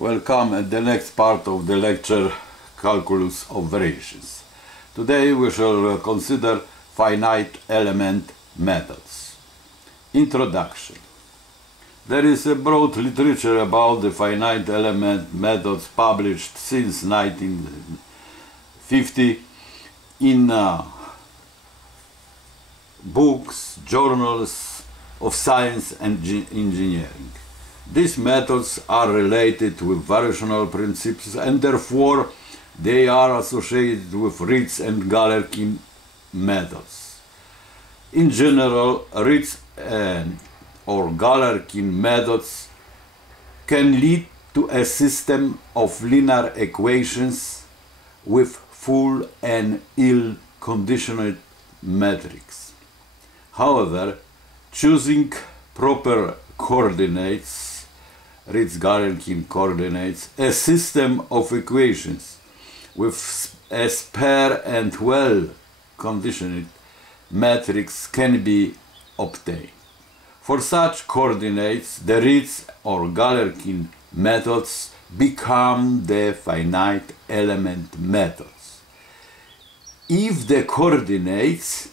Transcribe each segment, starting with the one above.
Welcome at the next part of the lecture, Calculus of Variations. Today we shall consider finite element methods. Introduction. There is a broad literature about the finite element methods published since 1950 in books, journals of science and engineering. These methods are related with variational principles and therefore they are associated with Ritz and Galerkin methods. In general, Ritz or Galerkin methods can lead to a system of linear equations with full and ill-conditioned metrics. However, choosing proper coordinates, Ritz-Galerkin coordinates, a system of equations with a spare and well-conditioned matrix can be obtained. For such coordinates, the Ritz or Galerkin methods become the finite element methods. If the coordinates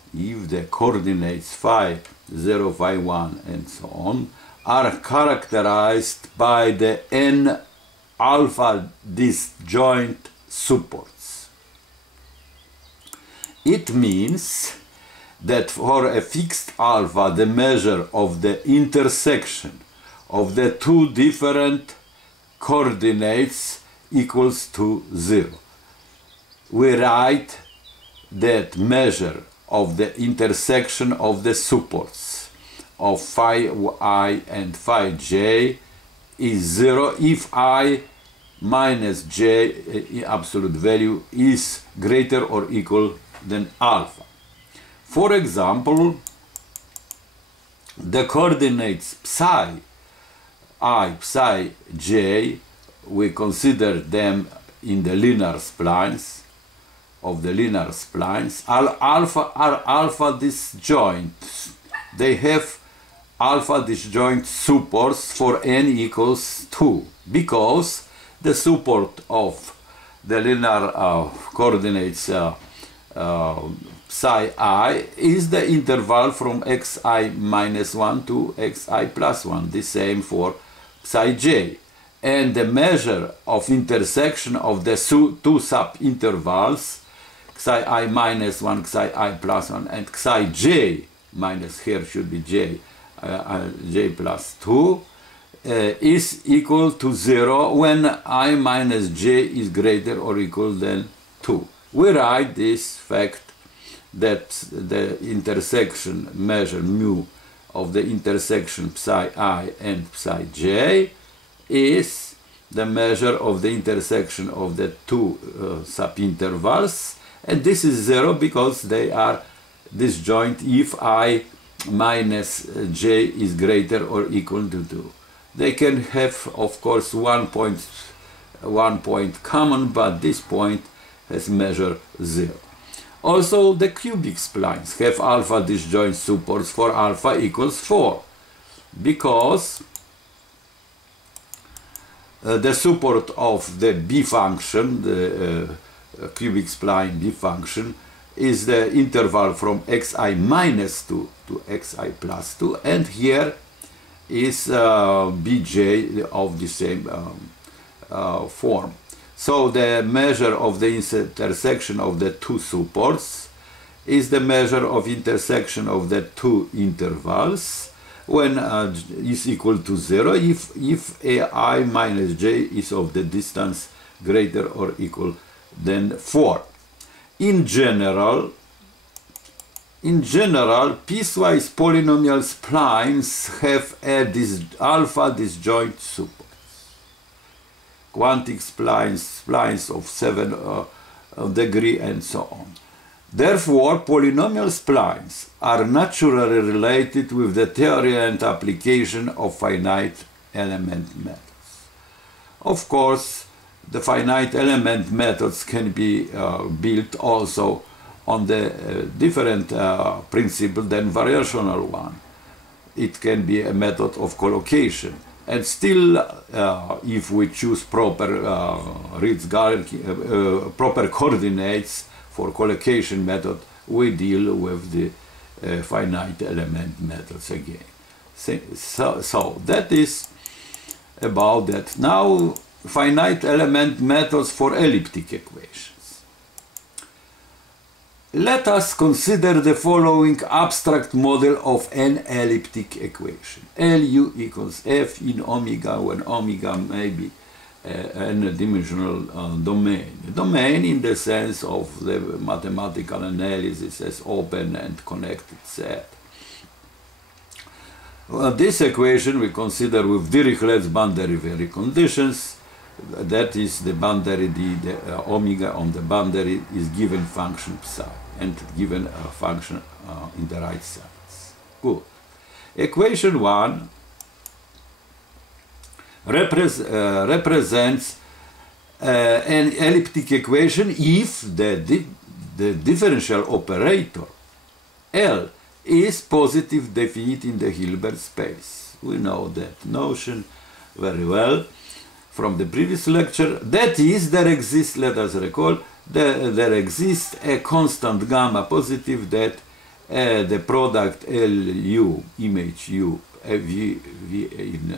phi 0, phi 1 and so on are characterized by the n alpha disjoint supports. It means that for a fixed alpha the measure of the intersection of the two different coordinates equals to 0. We write that measure of the intersection of the supports of phi I and phi j is 0 if I minus j absolute value is greater or equal than alpha. For example, the coordinates psi I, psi j, we consider them in the linear splines of the linear splines are alpha disjoint. They have alpha disjoint supports for n equals 2 because the support of the linear coordinates psi I is the interval from xi minus 1 to xi plus 1, the same for psi j. And the measure of intersection of the two subintervals xi I minus 1, xi I plus 1 and xi j minus, here should be j, j plus 2 is equal to 0 when I minus j is greater or equal than 2. We write this fact that the intersection measure mu of the intersection psi I and psi j is the measure of the intersection of the two subintervals, and this is 0 because they are disjoint if I minus j is greater or equal to 2. They can have, of course, one point common, but this point has measure 0. Also, the cubic splines have alpha disjoint supports for alpha equals 4 because the support of the B function, the cubic spline B function, is the interval from xi minus 2 to xi plus 2, and here is bj of the same form. So the measure of the intersection of the two supports is the measure of intersection of the two intervals when is equal to 0 if I minus j is of the distance greater or equal than 4. In general, piecewise polynomial splines have a alpha disjoint supports. Quantic splines of 7 degree and so on. Therefore, polynomial splines are naturally related with the theory and application of finite element methods. Of course, the finite element methods can be built also on the different principle than variational one. It can be a method of collocation. And still, if we choose proper proper coordinates for collocation method, we deal with the finite element methods again. So that is about that. Now, finite element methods for elliptic equations. Let us consider the following abstract model of an elliptic equation. Lu equals f in omega, when omega may be an dimensional domain. A domain in the sense of the mathematical analysis as open and connected set. This equation we consider with Dirichlet's boundary value conditions. That is, the boundary, the omega on the boundary is given function psi and given a function in the right sides. Good. Equation 1 represents an elliptic equation if the differential operator L is positive definite in the Hilbert space. We know that notion very well from the previous lecture. That is, there exists, let us recall, there exists a constant gamma positive that the product Lu, image U, v in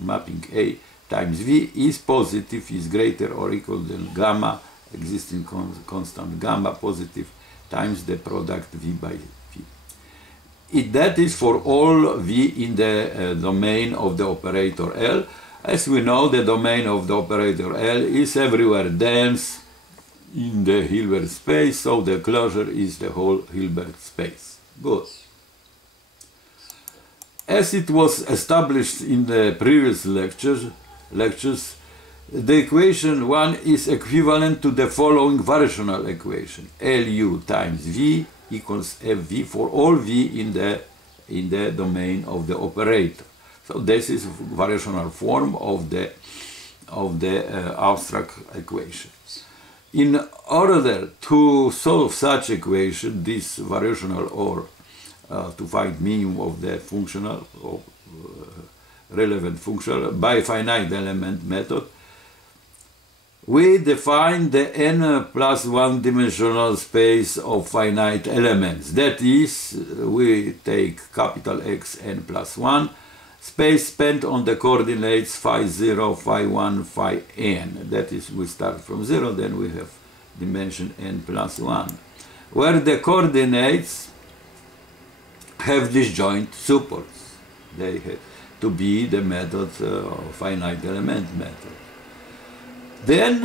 mapping A times V is positive, is greater or equal than gamma, existing constant gamma positive times the product V by V. That is for all V in the domain of the operator L. As we know, the domain of the operator L is everywhere dense in the Hilbert space, so the closure is the whole Hilbert space. Good. As it was established in the previous lectures, the equation 1 is equivalent to the following variational equation. Lu times V equals Fv for all V in the domain of the operator. So this is variational form of the abstract equation. In order to solve such equation, this variational, or to find minimum of the functional or relevant functional by finite element method, we define the n plus 1 dimensional space of finite elements. That is, we take capital X n plus 1 space spent on the coordinates phi 0, phi 1, phi n. That is, we start from 0, then we have dimension n plus 1, where the coordinates have disjoint supports. They have to be the method finite element method. Then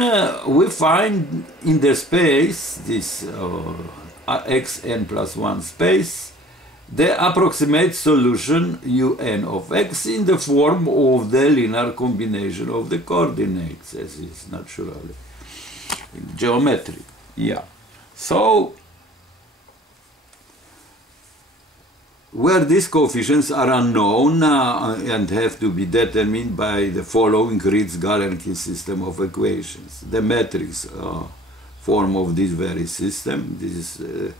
we find in the space, this xn plus 1 space, the approximate solution un of x in the form of the linear combination of the coordinates, as is naturally in geometry. Yeah. So, where these coefficients are unknown and have to be determined by the following Ritz-Galerkin system of equations. The matrix form of this very system, this is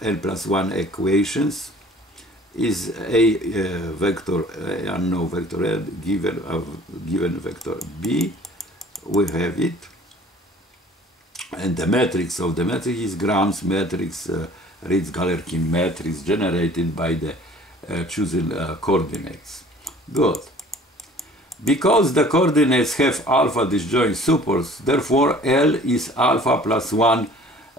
n plus 1 equations, is a vector, unknown vector L, given vector B. We have it. And the matrix of the matrix is Graham's matrix, Ritz-Galerkin matrix generated by the chosen coordinates. Good. Because the coordinates have alpha disjoint supports, therefore L is alpha plus 1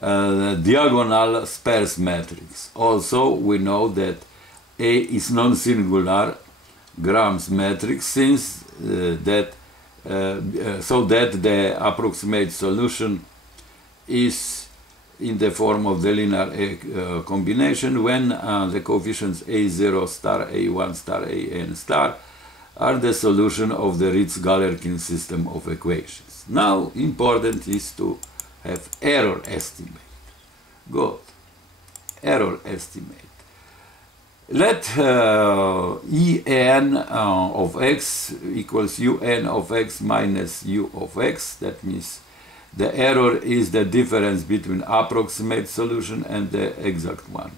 diagonal sparse matrix. Also, we know that A is non-singular Graham's matrix, since so that the approximate solution is in the form of the linear combination when the coefficients A0 star, A1 star, AN star are the solution of the Ritz-Galerkin system of equations. Now, important is to have error estimate. Good. Error estimate. Let En of x equals Un of x minus U of x. That means the error is the difference between approximate solution and the exact one.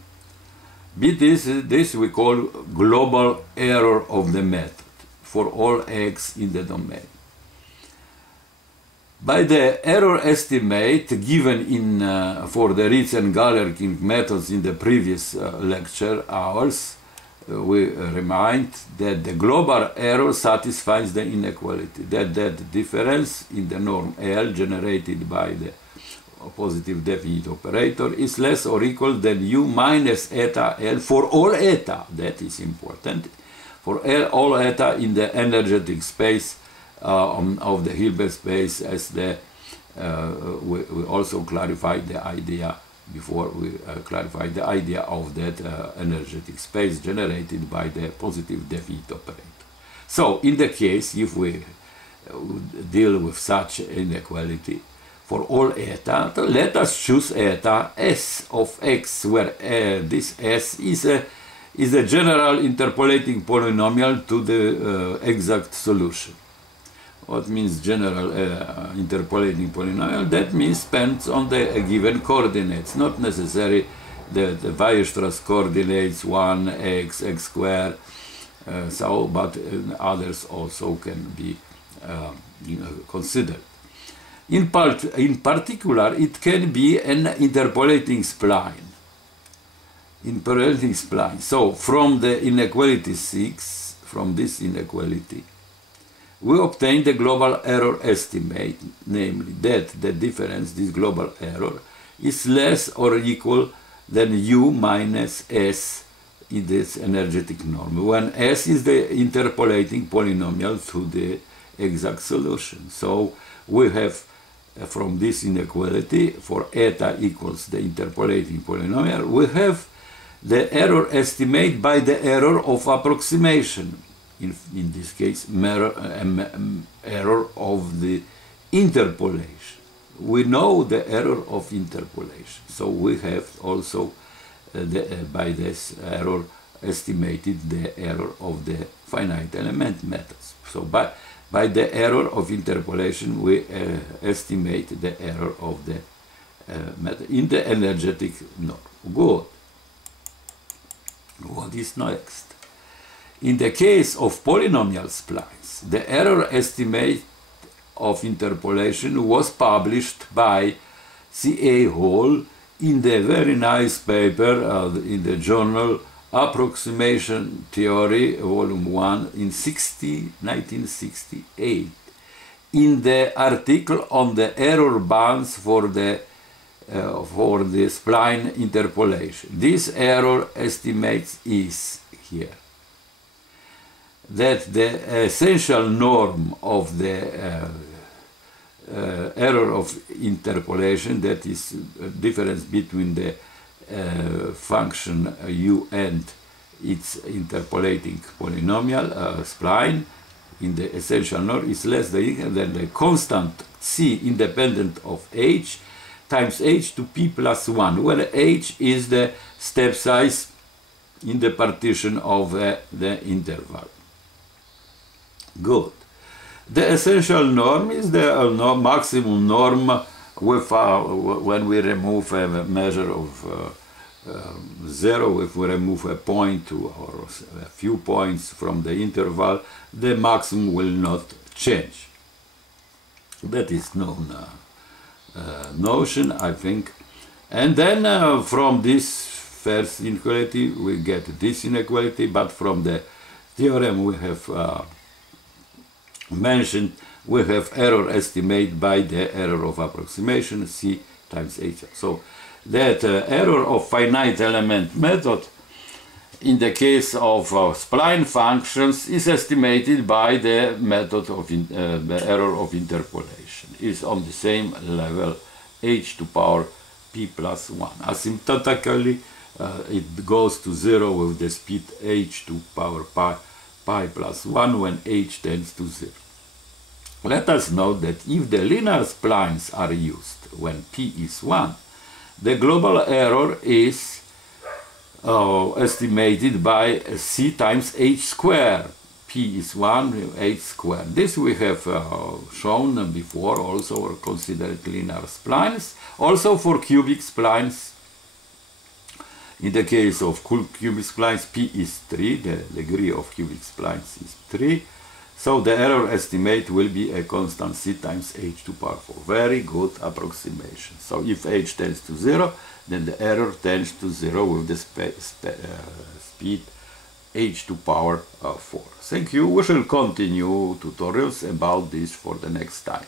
This we call global error of the method. for all x in the domain. By the error estimate given in for the Ritz and Galerkin methods in the previous lecture hours, we remind that the global error satisfies the inequality, that difference in the norm L generated by the positive definite operator is less or equal than u minus eta L for all eta. That is important. For all eta in the energetic space of the Hilbert space, as the we also clarified the idea before we clarified the idea of that energetic space generated by the positive definite operator. So in the case if we deal with such inequality for all eta, let us choose eta S of x, where this S is a general interpolating polynomial to the exact solution. What means general interpolating polynomial? That means depends on the given coordinates, not necessarily the Weierstrass coordinates 1, x squared, but others also can be considered. In particular, it can be an interpolating spline. So from the inequality 6, from this inequality, we obtain the global error estimate, namely that the difference, this global error, is less or equal than u minus s in this energetic norm, when s is the interpolating polynomial to the exact solution. So we have from this inequality, for eta equals the interpolating polynomial, we have the error estimate by the error of approximation. In this case, error of the interpolation. We know the error of interpolation, so we have also by this error estimated the error of the finite element methods. So by the error of interpolation, we estimate the error of the method in the energetic norm. Good. What is next? In the case of polynomial splines, the error estimate of interpolation was published by C.A. Hall in the very nice paper in the journal Approximation Theory, Volume 1, in 1968, in the article on the error bands for the spline interpolation. This error estimate is here. That the essential norm of the error of interpolation, that is difference between the function u and its interpolating polynomial spline in the essential norm, is less than the constant c independent of h times h to p plus 1, where h is the step size in the partition of the interval. Good. The essential norm is the maximum norm with when we remove a measure of 0, if we remove a point or a few points from the interval, the maximum will not change. That is known notion, I think. And then from this first inequality we get this inequality, but from the theorem we have mentioned, we have error estimate by the error of approximation, c times h. So that error of finite element method in the case of spline functions is estimated by the method of the error of interpolation, is on the same level, h to power p plus 1. Asymptotically it goes to 0 with the speed h to power pi plus 1 when h tends to 0. Let us note that if the linear splines are used when p is 1, the global error is estimated by c times h squared. P is 1, h squared. This we have shown before, also or considered linear splines. Also for cubic splines, in the case of cubic splines, p is 3, the degree of cubic splines is 3. So the error estimate will be a constant c times h to power 4. Very good approximation. So if h tends to 0, then the error tends to 0 with the speed h to power 4. Thank you. We shall continue tutorials about this for the next time.